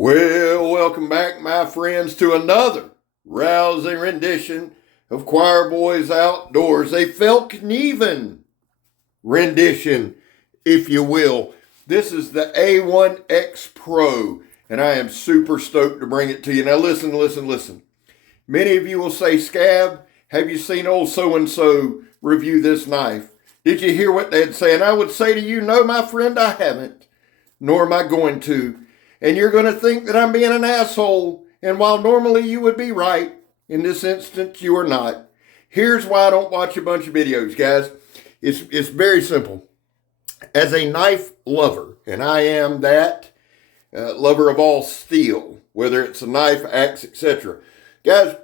Well, welcome back, my friends, to another rousing rendition of Choir Boys Outdoors, a Fallkniven rendition, if you will. This is the A1X Pro, and I am super stoked to bring it to you. Now listen. Many of you will say, Scab, have you seen old so-and-so review this knife? Did you hear what they'd say? And I would say to you, no, my friend, I haven't, nor am I going to. And you're going to think that I'm being an asshole. And while normally you would be right, in this instance, you are not. Here's why I don't watch a bunch of videos, guys. It's very simple. As a knife lover, and I am that, lover of all steel, whether it's a knife, axe, etc. Guys,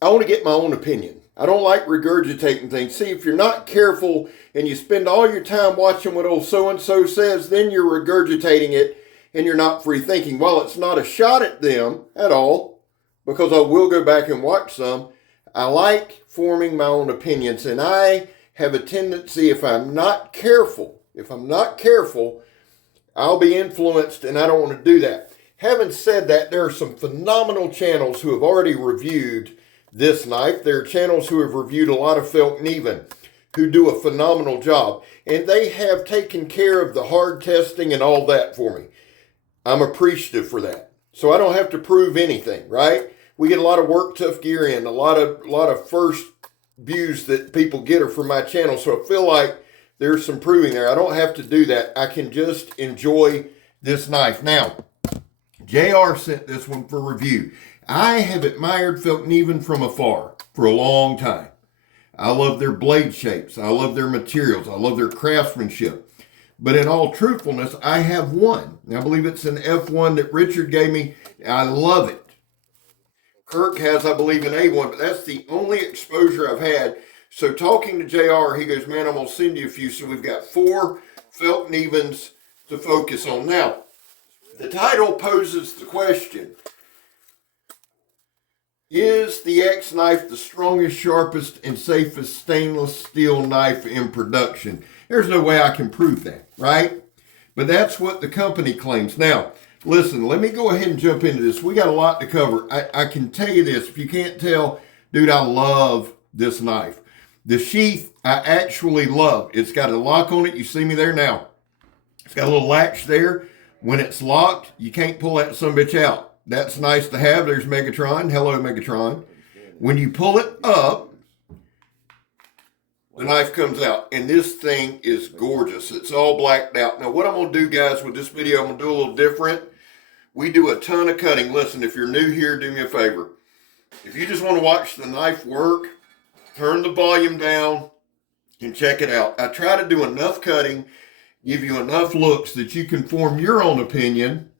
I want to get my own opinion. I don't like regurgitating things. See, if you're not careful and you spend all your time watching what old so-and-so says, then you're regurgitating it and you're not free thinking. While it's not a shot at them at all, because I will go back and watch some, I like forming my own opinions. And I have a tendency, if I'm not careful, I'll be influenced, and I don't want to do that. Having said that, there are some phenomenal channels who have already reviewed this knife. There are channels who have reviewed a lot of Fallkniven who do a phenomenal job. And they have taken care of the hard testing and all that for me. I'm appreciative for that. So I don't have to prove anything, right? We get a lot of work tough gear in, a lot of first views that people get are from my channel. So I feel like there's some proving there. I don't have to do that. I can just enjoy this knife. Now, JR sent this one for review. I have admired Fallkniven from afar for a long time. I love their blade shapes. I love their materials. I love their craftsmanship. But in all truthfulness, I have one. I believe it's an F1 that Richard gave me. I love it. Kirk has, I believe, an A1, but that's the only exposure I've had. So talking to JR, he goes, man, I'm going to send you a few. So we've got 4 Fallknivens to focus on. Now, the title poses the question, is the X knife the strongest, sharpest, and safest stainless steel knife in production? There's no way I can prove that, right? But that's what the company claims. Now, listen, let me go ahead and jump into this. We got a lot to cover. I can tell you this. If you can't tell, dude, I love this knife. The sheath, I actually love. It's got a lock on it. You see me there now. It's got a little latch there. When it's locked, you can't pull that sumbitch out. That's nice to have. There's Megatron. Hello, Megatron. When you pull it up, the knife comes out, and this thing is gorgeous. It's all blacked out. Now, what I'm going to do, guys, with this video, I'm going to do a little different. We do a ton of cutting. Listen, if you're new here, do me a favor. If you just want to watch the knife work, turn the volume down and check it out. I try to do enough cutting, give you enough looks that you can form your own opinion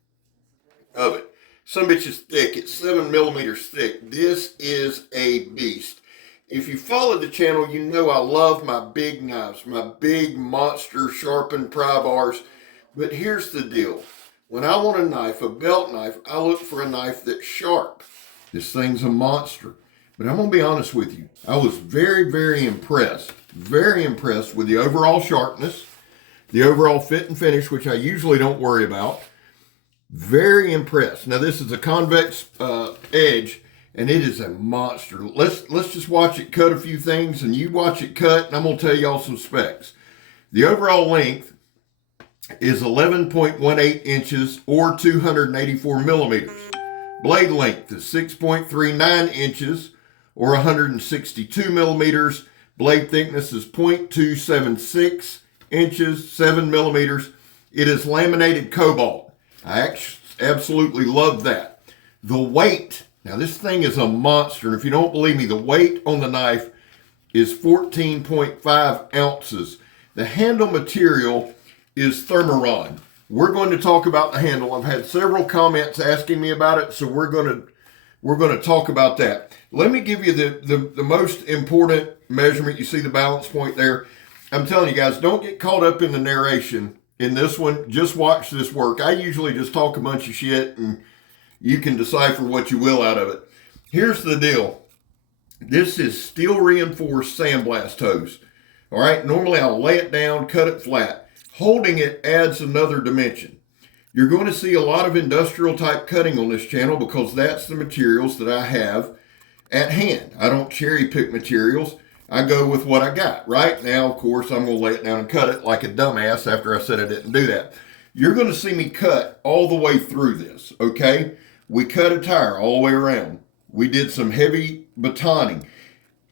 of it. Some bitch is thick. It's 7 millimeters thick. This is a beast. If you follow the channel, you know I love my big knives, my big monster sharpened pry bars. But here's the deal. When I want a knife, a belt knife, I look for a knife that's sharp. This thing's a monster. But I'm going to be honest with you. I was very, very impressed with the overall sharpness, the overall fit and finish, which I usually don't worry about. Very impressed. Now, this is a convex edge, and it is a monster. Let's just watch it cut a few things, and you watch it cut, and I'm going to tell y'all some specs. The overall length is 11.18 inches or 284 millimeters. Blade length is 6.39 inches or 162 millimeters. Blade thickness is 0.276 inches, 7 millimeters. It is laminated cobalt. I absolutely love that. The weight, now this thing is a monster. And if you don't believe me, the weight on the knife is 14.5 ounces. The handle material is thermaron. We're going to talk about the handle. I've had several comments asking me about it, so we're going to talk about that. Let me give you the most important measurement. You see the balance point there. I'm telling you guys, don't get caught up in the narration in this one. Just watch this work. I usually just talk a bunch of shit and you can decipher what you will out of it. Here's the deal. This is steel reinforced sandblast hose. All right, normally I'll lay it down, cut it flat. Holding it adds another dimension. You're going to see a lot of industrial type cutting on this channel because that's the materials that I have at hand. I don't cherry pick materials. I go with what I got. Right now, of course, I'm going to lay it down and cut it like a dumbass after I said I didn't do that. You're going to see me cut all the way through this, okay? We cut a tire all the way around. We did some heavy batoning.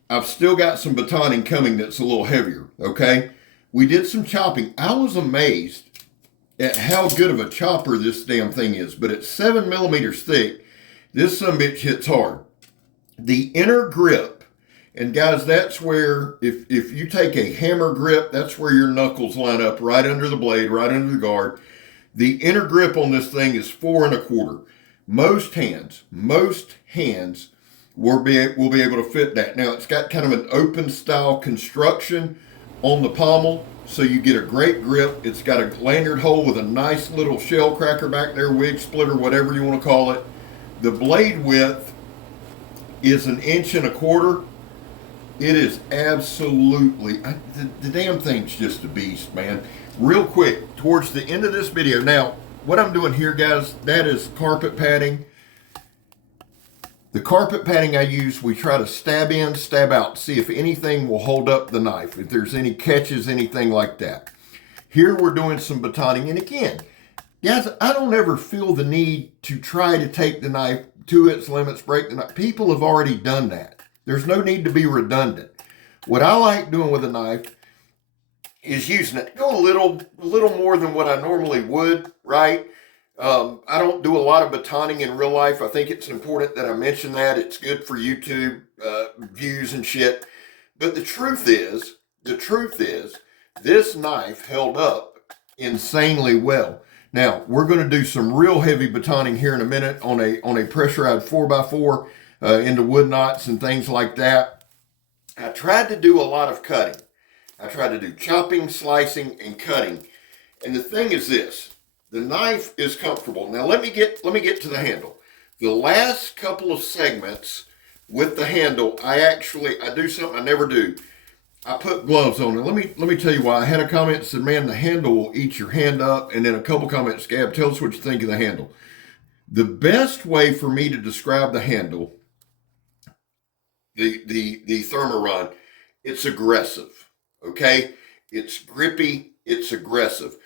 I've still got some batoning coming that's a little heavier, okay? We did some chopping. I was amazed at how good of a chopper this damn thing is, but it's 7 millimeters thick. This sumbitch hits hard. The inner grip, and guys, that's where, if you take a hammer grip, that's where your knuckles line up right under the blade, right under the guard. The inner grip on this thing is 4 1/4. Most hands will be able to fit that. Now, it's got kind of an open style construction on the pommel, so you get a great grip. It's got a lanyard hole with a nice little shell cracker back there, wig splitter, whatever you want to call it. The blade width is 1 1/4 inches. It is absolutely, the damn thing's just a beast, man. Real quick, towards the end of this video, now, what I'm doing here, guys, that is carpet padding. The carpet padding I use, we try to stab in, stab out, see if anything will hold up the knife, if there's any catches, anything like that. Here we're doing some batoning, and again, guys, I don't ever feel the need to try to take the knife to its limits, break the knife. People have already done that. There's no need to be redundant. What I like doing with a knife is using it, go a little more than what I normally would, right? I don't do a lot of batoning in real life. I think it's important that I mention that. It's good for YouTube views and shit. But the truth is, this knife held up insanely well. Now, we're going to do some real heavy batoning here in a minute on a pressurized 4x4 into wood knots and things like that. I tried to do a lot of cutting. I tried to do chopping, slicing, and cutting. And the thing is this, the knife is comfortable. Now let me get to the handle. The last couple of segments with the handle, I do something I never do. I put gloves on it. Let me tell you why. I had a comment that said, man, the handle will eat your hand up. And then a couple comments, Gab, tell us what you think of the handle. The best way for me to describe the handle, the Thermarun, it's aggressive. Okay, it's grippy, it's aggressive.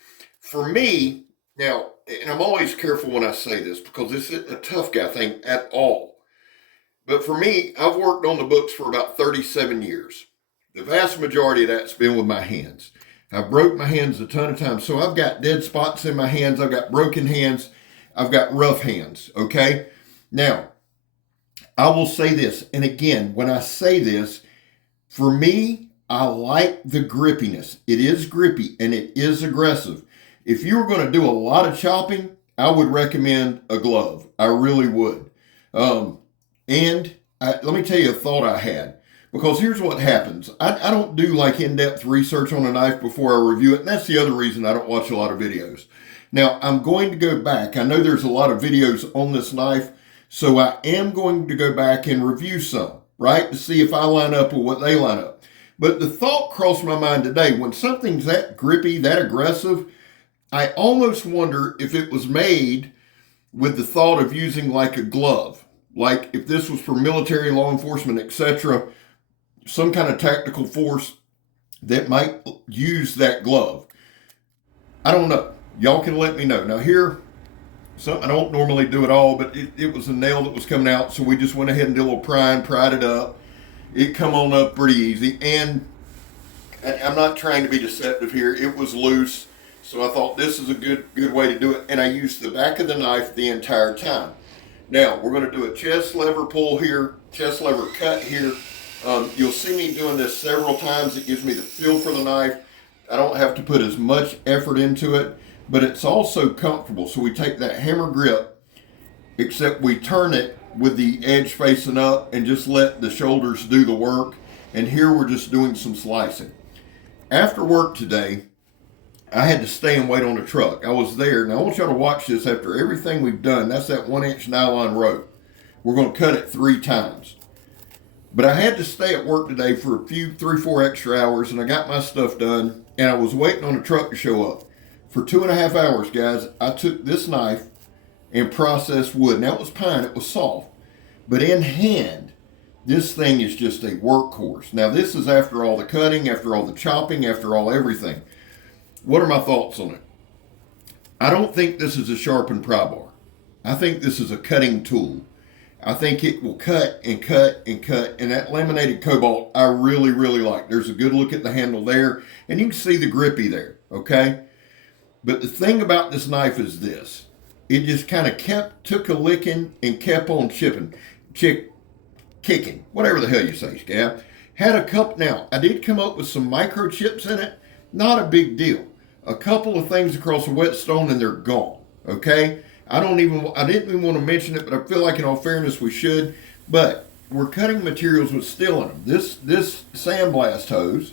For me, now, and I'm always careful when I say this because this isn't a tough guy thing at all. But for me, I've worked on the books for about 37 years. The vast majority of that's been with my hands. I've broke my hands a ton of times. So I've got dead spots in my hands. I've got broken hands. I've got rough hands, okay? Now, I will say this, and again, when I say this, for me, I like the grippiness. It is grippy and it is aggressive. If you were going to do a lot of chopping, I would recommend a glove. I really would. Let me tell you a thought I had, because here's what happens. I don't do like in-depth research on a knife before I review it, and that's the other reason I don't watch a lot of videos. Now, I'm going to go back. I know there's a lot of videos on this knife, so I am going to go back and review some, right, to see if I line up with what they line up. But the thought crossed my mind today, when something's that grippy, that aggressive, I almost wonder if it was made with the thought of using like a glove. Like if this was for military, law enforcement, etc., some kind of tactical force that might use that glove. I don't know. Y'all can let me know. Now here, I don't normally do it all, but it was a nail that was coming out, so we just went ahead and did a little prying, pried it up. It come on up pretty easy, and I'm not trying to be deceptive here. It was loose, so I thought this is a good way to do it, and I used the back of the knife the entire time. Now, we're going to do a chest lever pull here, chest lever cut here. You'll see me doing this several times. It gives me the feel for the knife. I don't have to put as much effort into it, but it's also comfortable. So we take that hammer grip, except we turn it with the edge facing up and just let the shoulders do the work. And here we're just doing some slicing. After work today, I had to stay and wait on a truck. I was there. Now I want y'all to watch this. After everything we've done, that's that 1-inch nylon rope. We're going to cut it 3 times. But I had to stay at work today for 3-4 extra hours, and I got my stuff done, and I was waiting on a truck to show up. For 2.5 hours, guys, I took this knife and processed wood. Now it was pine, it was soft. But in hand, this thing is just a workhorse. Now this is after all the cutting, after all the chopping, after all everything. What are my thoughts on it? I don't think this is a sharpened pry bar. I think this is a cutting tool. I think it will cut and cut and cut. And that laminated cobalt, I really, really like. There's a good look at the handle there. And you can see the grippy there, okay? But the thing about this knife is this. It just kind of took a licking and kept on kicking. Whatever the hell you say, Scab. Had a couple, now, I did come up with some microchips in it. Not a big deal. A couple of things across a whetstone and they're gone, okay? I didn't even want to mention it, but I feel like in all fairness we should. But we're cutting materials with steel in them. This sandblast hose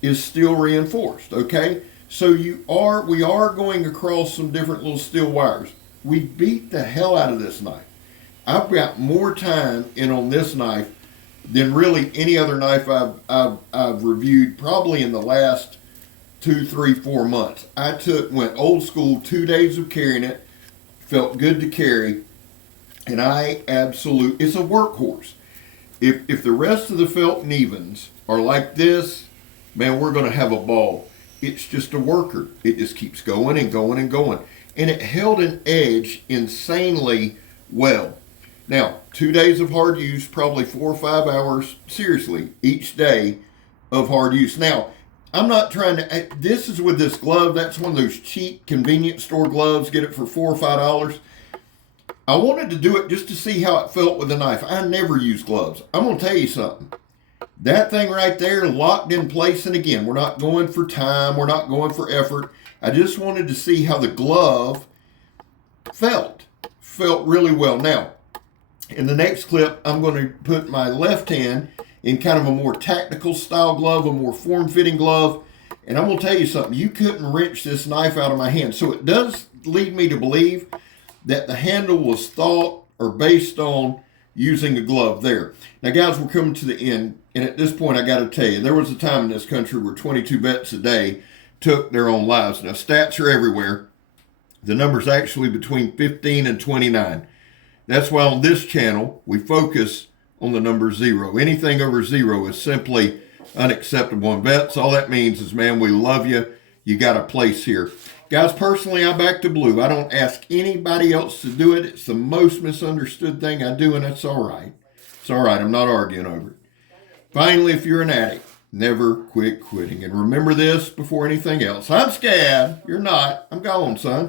is steel reinforced, okay? So we are going across some different little steel wires. We beat the hell out of this knife. I've got more time in on this knife than really any other knife I've reviewed probably in the last 2, 3, 4 months. Went old school, 2 days of carrying it. Felt good to carry, and it's a workhorse. If the rest of the Fallknivens are like this, man, we're going to have a ball. It's just a worker. It just keeps going and going and going. And it held an edge insanely well. Now, 2 days of hard use, probably 4 or 5 hours, seriously, each day of hard use. Now, I'm not trying to, this is with this glove. That's one of those cheap convenience store gloves. Get it for $4 or $5. I wanted to do it just to see how it felt with a knife. I never use gloves. I'm going to tell you something. That thing right there locked in place. And again, we're not going for time. We're not going for effort. I just wanted to see how the glove felt. Felt really well. Now, in the next clip, I'm going to put my left hand in kind of a more tactical style glove, a more form-fitting glove. And I'm going to tell you something. You couldn't wrench this knife out of my hand. So it does lead me to believe that the handle was thought or based on using a glove there. Now, guys, we're coming to the end. And at this point, I got to tell you, there was a time in this country where 22 vets a day took their own lives. Now, stats are everywhere. The number's actually between 15 and 29. That's why on this channel, we focus on the number 0. Anything over 0 is simply unacceptable. And vets, all that means is, man, we love you. You got a place here. Guys, personally, I back to blue. I don't ask anybody else to do it. It's the most misunderstood thing I do, and that's all right. It's all right. I'm not arguing over it. Finally, if you're an addict, never quit quitting. And remember this before anything else. I'm Scab. You're not. I'm gone, son.